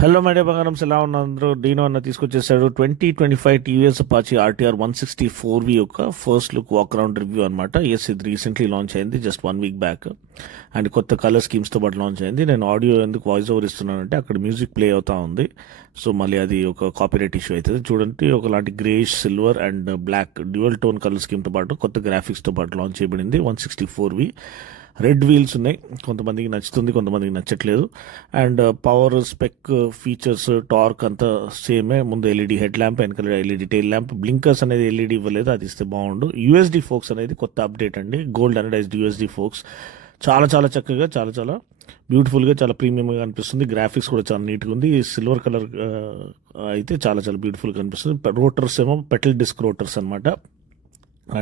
Hello May Day బంగారం ఎలా ఉన్నారు? డీనో అన్న తీసుకొచ్చేసాడు 2025 టీవీఎస్ అపాచీ ఆర్టీఆర్ 164V యొక్క first look walk around review అనమాట. ఎస్, ఇది రీసెంట్లీ లాంచ్ అయింది, జస్ట్ 1 వీక్ బ్యాక్. అండ్ కొత్త కలర్ స్కీమ్స్తో పాటు లాంచ్ అయింది. నేను ఆడియో ఎందుకు వాయిస్ ఓవర్ ఇస్తున్నానంటే అక్కడ మ్యూజిక్ ప్లే అవుతా ఉంది, సో మళ్ళీ అది ఒక కాపీరైట్ ఇష్యూ అవుతుంది. చూడండి, ఒకలాంటి greyish, silver and black dual tone colour స్కీమ్తో పాటు కొత్త గ్రాఫిక్స్తో పాటు లాంచ్ చేయబడింది 164V. రెడ్ వీల్స్ ఉన్నాయి, కొంతమందికి నచ్చుతుంది, కొంతమందికి నచ్చట్లేదు. And power, spec, features, torque అంతా సేమే. ముందు ఎల్ఈడి హెడ్ ల్యాంప్, వెనకాల ఎల్ఈడి టైల్ ల్యాంప్. బ్లింకర్స్ అనేది ఎల్ఈడి ఇవ్వలేదు, అది ఇస్తే బాగుండు. యూఎస్డి ఫోక్స్ అనేది కొత్త అప్డేట్ అండి, గోల్డ్ అనడైజ్డ్ యూఎస్డి ఫోక్స్. చాలా చాలా చక్కగా, చాలా చాలా బ్యూటిఫుల్గా, చాలా ప్రీమియంగా అనిపిస్తుంది. గ్రాఫిక్స్ కూడా చాలా నీట్గా ఉంది. సిల్వర్ కలర్ అయితే చాలా చాలా బ్యూటిఫుల్గా అనిపిస్తుంది. రోటర్స్ ఏమో పెటల్ డిస్క్ రోటర్స్ అనమాట.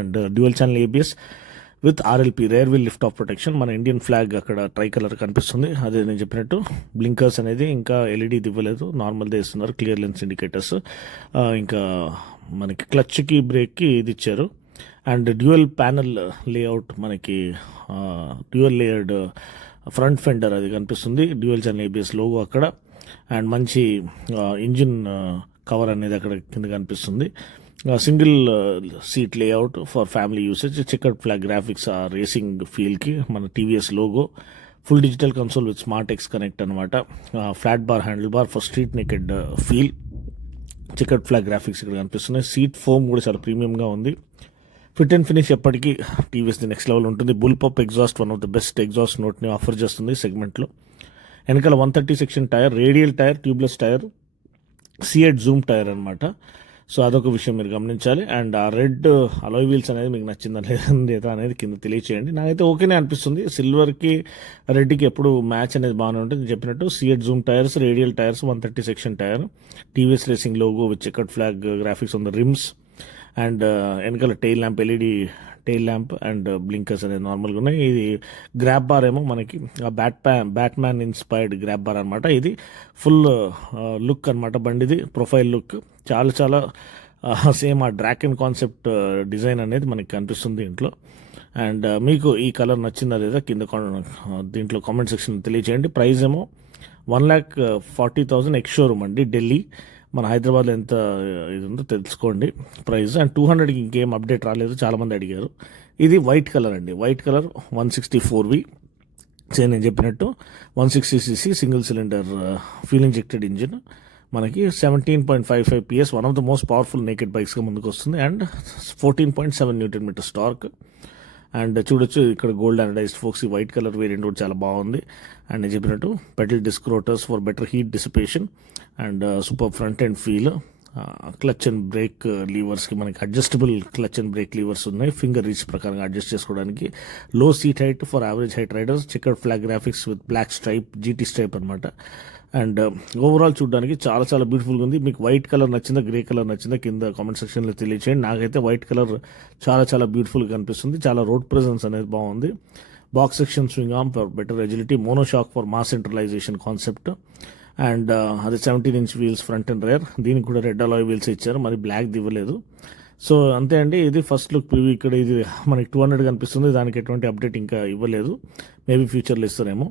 And dual channel ABS with RLP, rare will lift of protection. మన ఇండియన్ ఫ్లాగ్ అక్కడ ట్రై కలర్ కనిపిస్తుంది, అదే నేను చెప్పినట్టు. బ్లింకర్స్ అనేది ఇంకా ఎల్ఈడి ఇవ్వలేదు, నార్మల్దే ఇస్తున్నారు. Clear lens indicators. ఇంకా మనకి క్లచ్కి, బ్రేక్కి ఇది ఇచ్చారు. అండ్ డ్యూయల్ ప్యానల్ లేఅవుట్, మనకి డ్యూయల్ లేయర్డ్ ఫ్రంట్ ఫెండర్ అది కనిపిస్తుంది. డ్యూయల్ ఛానల్ ఏబిఎస్ లోగో అక్కడ. అండ్ మంచి ఇంజిన్ కవర్ అనేది అక్కడ కింద కనిపిస్తుంది. Single seat layout for family usage. Chequered flag graphics ఆ రేసింగ్ ఫీల్కి. మన TVS logo. Full digital console with smart X connect అనమాట. Flat bar, handle bar for street naked feel. Chequered flag graphics ఇక్కడ కనిపిస్తున్నాయి. సీట్ ఫోమ్ కూడా చాలా ప్రీమియంగా ఉంది. Fit and finish ఎప్పటికీ టీవీఎస్ది నెక్స్ట్ లెవెల్ ఉంటుంది. Bull pup exhaust, one of the best exhaust నోట్ని ఆఫర్ చేస్తుంది సెగ్మెంట్లో. వెనకాల 130 section tyre, radial tyre, tubeless tyre, C8 zoom tyre అనమాట. సో అదొక విషయం మీరు గమనించాలి. అండ్ ఆ రెడ్ అలాయ్ వీల్స్ అనేది మీకు నచ్చిందా లేదా అనేది కింద తెలియచేయండి. నాకైతే ఓకేనే అనిపిస్తుంది. సిల్వర్కి రెడ్కి ఎప్పుడు మ్యాచ్ అనేది బాగానే ఉంటుంది. నేను చెప్పినట్టు C8 zoom tyres, radial tyres, 130 section tyre, TVS racing logo with chequered flag graphics on the rims. And వెనకాల tail lamp, LED tail lamp and blinkers అనేది నార్మల్గా ఉన్నాయి. ఇది గ్రాబ్ బార్ ఏమో మనకి బ్యాట్మ్యాన్ ఇన్స్పైర్డ్ గ్రాబ్ బార్ అనమాట. ఇది full look అనమాట బండిది, ప్రొఫైల్ లుక్. చాలా చాలా సేమ్ ఆ డ్రాకెన్ కాన్సెప్ట్ డిజైన్ అనేది మనకి కనిపిస్తుంది ఇంట్లో. అండ్ మీకు ఈ కలర్ నచ్చిందా లేదా కింద దీంట్లో కామెంట్ సెక్షన్ తెలియచేయండి. ప్రైస్ ఏమో 1,40,000 ఎక్స్ షోరూమ్ అండి, ఢిల్లీ. మన హైదరాబాద్లో ఎంత ఇది ఉందో తెలుసుకోండి ప్రైస్. అండ్ 200కి ఇంకేం అప్డేట్ రాలేదు, చాలామంది అడిగారు. ఇది వైట్ కలర్ అండి, వైట్ కలర్ 164V. నేను చెప్పినట్టు 160cc single cylinder fuel injected engine. మనకి 17.55 PS, one of the most powerful naked బైక్స్గా ముందుకు వస్తుంది. And 14.7 Nm torque. అండ్ చూడొచ్చు ఇక్కడ గోల్డ్ అనడైజ్డ్ ఫోక్స్, ఈ వైట్ కలర్ వేరియంట్ కూడా చాలా బాగుంది. అండ్ నేను చెప్పినట్టు petal disc rotors for better heat dissipation. And super front and feel. Clutch and brake లీవర్స్కి మనకి adjustable clutch and break levers ఉన్నాయి, ఫింగర్ రీచ్ ప్రకారంగా అడ్జస్ట్ చేసుకోవడానికి. Low seat height for average height riders. Checkered flag graphics with black stripe, GT stripe అనమాట. And overall చూడడానికి చాలా చాలా బ్యూటిఫుల్గా ఉంది. మీకు వైట్ కలర్ నచ్చిందా, గ్రే కలర్ నచ్చిందా కింద కామెంట్ సెక్షన్లో తెలియచేయండి. నాకైతే వైట్ కలర్ చాలా చాలా బ్యూటిఫుల్గా కనిపిస్తుంది. చాలా రోడ్ ప్రెజెన్స్ అనేది బాగుంది. Box section swing arm for better agility, monoshock for mass centralisation concept. And అది 17-inch wheels front and rare. దీనికి కూడా రెడ్ అలాయ్ వీల్స్ ఇచ్చారు, మరి బ్లాక్ ఇవ్వలేదు. సో అంతే అండి, ఇది ఫస్ట్ లుక్ ప్రివ్యూ. ఇక్కడ ఇది మనకి 200 కనిపిస్తుంది, దానికి ఎటువంటి అప్డేట్ ఇంకా ఇవ్వలేదు. మేబీ ఫ్యూచర్లో ఇస్తారేమో.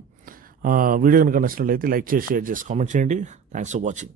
వీడియో కనుక నచ్చినట్లయితే లైక్ చేసి, షేర్ చేసి, కామెంట్ చేయండి. Thanks for watching.